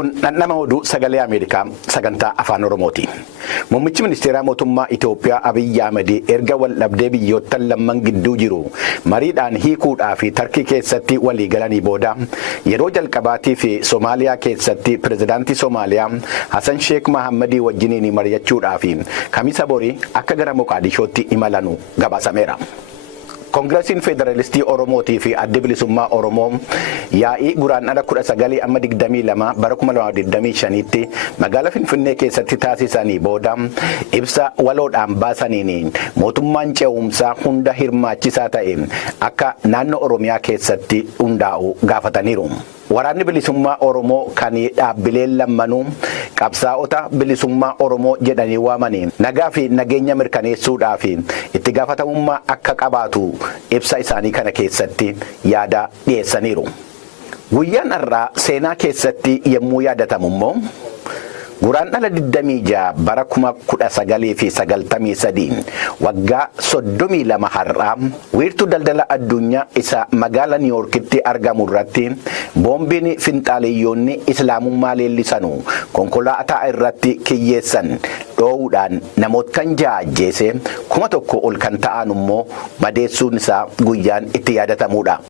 Kun Dhandhama Oduu sagalee Ameerikaa sagantaa Afaan Oromooti. Muumichii ministeraa mootummaa Ityoophiyaa Abiy Ahimad erga waldhabdee biiyoottan lamman giduu jiru mariidhaan hikuudhaaf Turkii keessatti walii galanii booda yeroo jalqabaatiif Somaliyaa keessatti prezidaantii Somaliyaa Hasen Sheek Mohaamadii wajjin mari'achuudhaaf kamisa borii akka gara Moqaadishootti imalanu gabaasameera. Kongireesiin Fewderaalistii Oromoo fi Addi Bilisummaa Oromoo yaa'ii guraandhala 1922 bara 2025tti magaalaa Finfinnee keessatti taasisanii booda ibsa waloodhaan baasaniin mootummaan ce'umsaa hunda hirmaachisaa ta'e akka naannoo Oromiyaa keessatti hundaa'u gaafataniiru. Waraanni Bilisummaa Oromoo kan dhaabbileen lammanuu qabsaa'ota Bilisummaa Oromoo jedhanii waamanii nagaa fi nageenya mirkaneessuudhaaf itti gaafatamummaa akka qabaatu ibsa isaanii kana keessatti yaada dhiyeessaniiru. Guyyaan har'aa seenaa keessatti yommuu yaadatamu immoo guraandhala 26 bara 1993 waggaa 32 har'aa wiirtuu daldala addunyaa isa magaalaa Niiwuorkitti argamu irratti boombiin finxaaliyyoonni islaamummaa leellisanu konkolaataa irratti kiyyeessan dhoowuudhaan namoota 6 ajjeese 1,000 ol kan ta'an immoo madeessuun isaa guyyaan itti yaadatamudha.